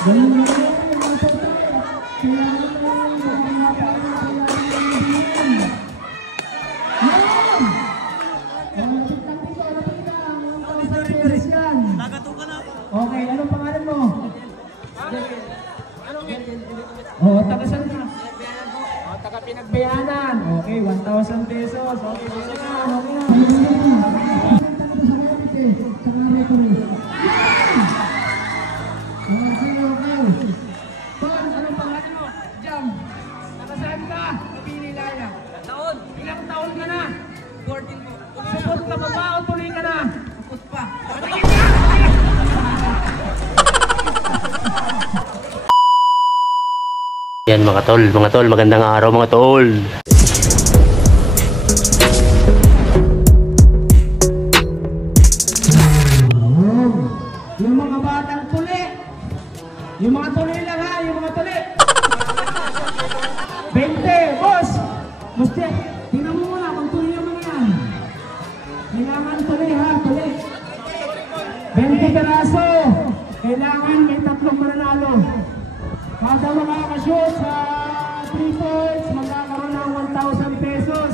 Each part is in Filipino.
Okay, anong pangalan mo? Oh, taga saan ka? Oh, taga Pinagbayanan. Okay, 1,000 pesos. Okay, okay na. Okay. Ton, anong pangalan mo? Jam. Taga saan ka? Pinilaya. Taon. Ilang taon ka na? 14 po. Support ka pa ba o tuloy ka na? Support pa. Yan mga tol, magandang araw mga tol. Yung mga batang tuli. Yung mga tuli lang ha, yung mga tuli. 20, boss. Musti, tingnan mo muna kung tuli yung mga yan. Kailangan tuli ha, tuli. 20 peraso. Kailangan may 3 mananalo. Kada makakashoot sa 3 points, magkakaroon ng 1,000 pesos.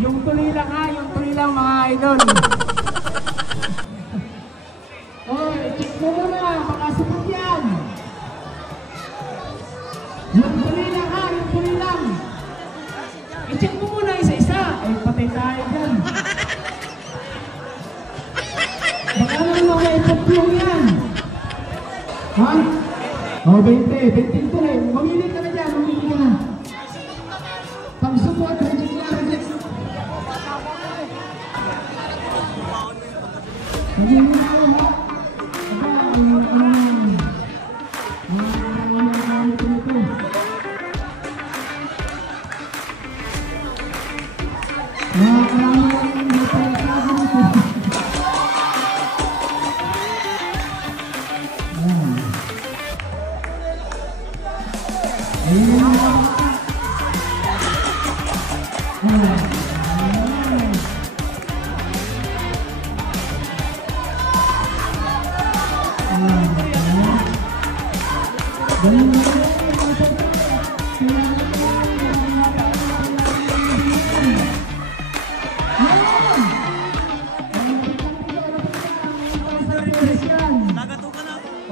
Yung tuloy lang ha, yung tuloy lang mga idol. Oh, i-check mo muna, makasipot yan. Yung tuloy lang ha, yung tuloy lang. I-check mo muna isa-isa. Ay, patay tayo dyan. Baka naman mga ipag-plong yan. Ha? Oh, 20 tuloy. Mamili ka na dyan, mamili ka na. Pag-support, reject na, reject. Mamili na ako, ha?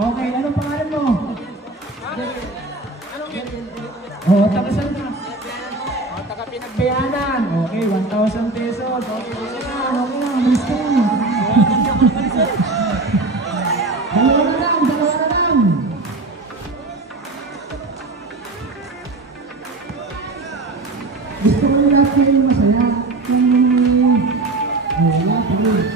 Okay, anong pangalan mo? Oh, taga saan ka? Oh, taga Pinagbayanan. Okay, 1,000 pesos. Okay, okay na. Miss ka. Dalawa na lang. Gusto ko lahat kayo masaya. Wala pa rin.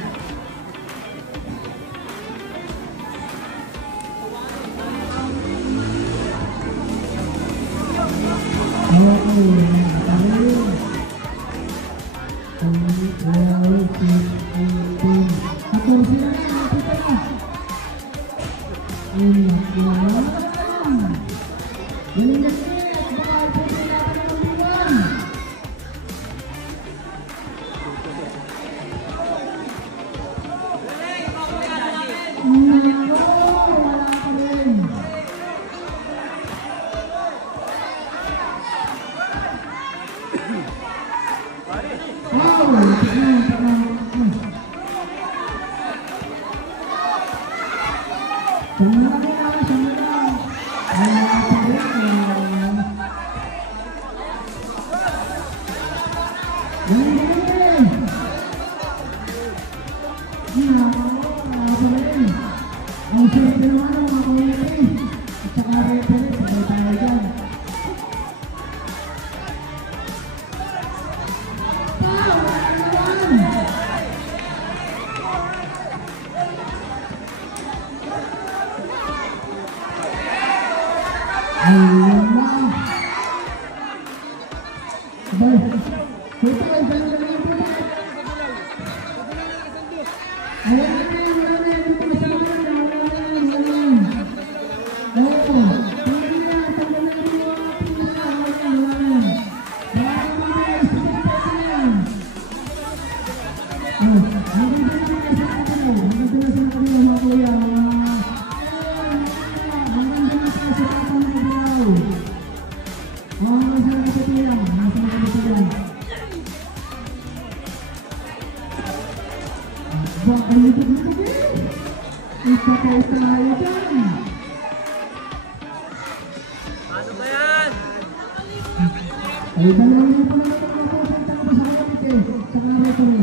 Ay, dalawang libo na ito na po. Punta na ba sa kapit eh? Sa klaro ito rin.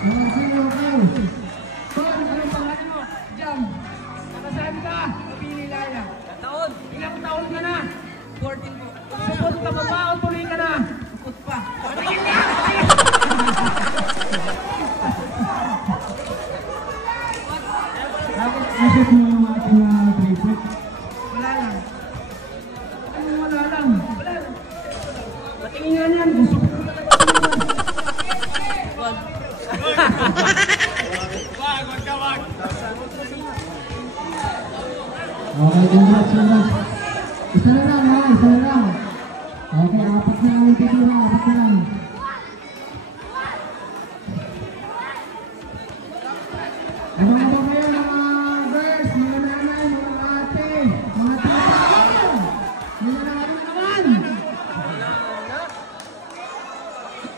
Okay. Son, anong pangalan mo? Jam. Nakasabi ka? Mapili laya. Taon, Ilang taon ka na? 14 po. Supot ka pa ba o tuloy ka na? Put pa. Nasip mo yung ating triplet. Wala lang. Ano wala lang? Wala lang. Patingin nga niyan. Gusto ko na Okay, congrats. Isa na lang ha, isa na lang. Okay, apat na lang yung titira, apat na lang. Ano nga ba kayo mga girls, mga nanay, mga ate, mga tita? Mga nanay naman!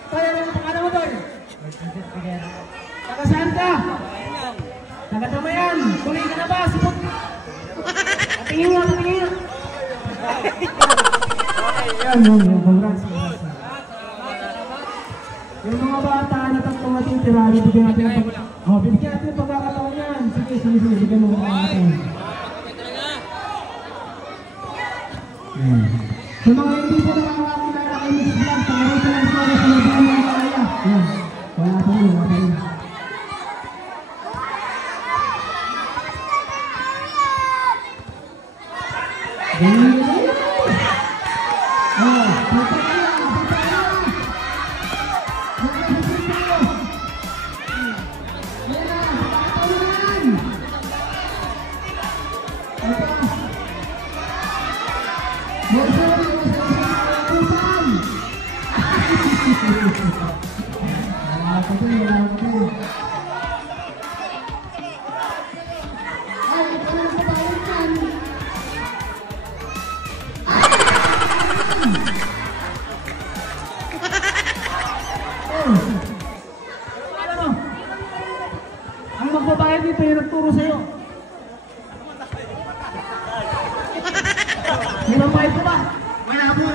Tayo rin ang pangalan mo doon. Taga saan ka? Taga Damayan. Tuloy ka na ba? Sipot. Patingin nga, patingin nga. Yan, congrats. Yung mga bata na tatlong matitira, bibigyan natin ng pagkakataon yan. Sige, bigyan mo mga natin. Sa mga hindi po nakakakilala kay Miss Vlog, sa mga ito lang sa labanan ng kaya. Yan, wala pa rin, wala pa rin. Ang magbabayad dito yung nagturo sa'yo. May mabayad ka ba? Wala po.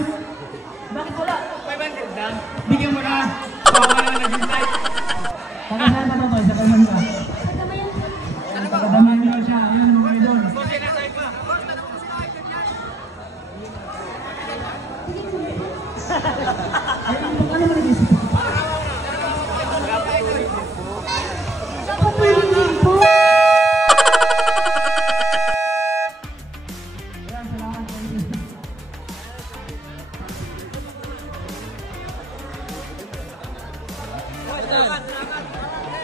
Bakit wala? 500 lang. Bigyan mo na. Baka na naghintay. Taga saan ka ba ba? Sa kaman ka? Taga Damayan nyo siya. Ayan mga idol. Boss, sinasay pa. Ay, ano naman nag-isip?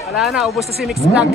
Wala na, ubos na si Mix Vlog.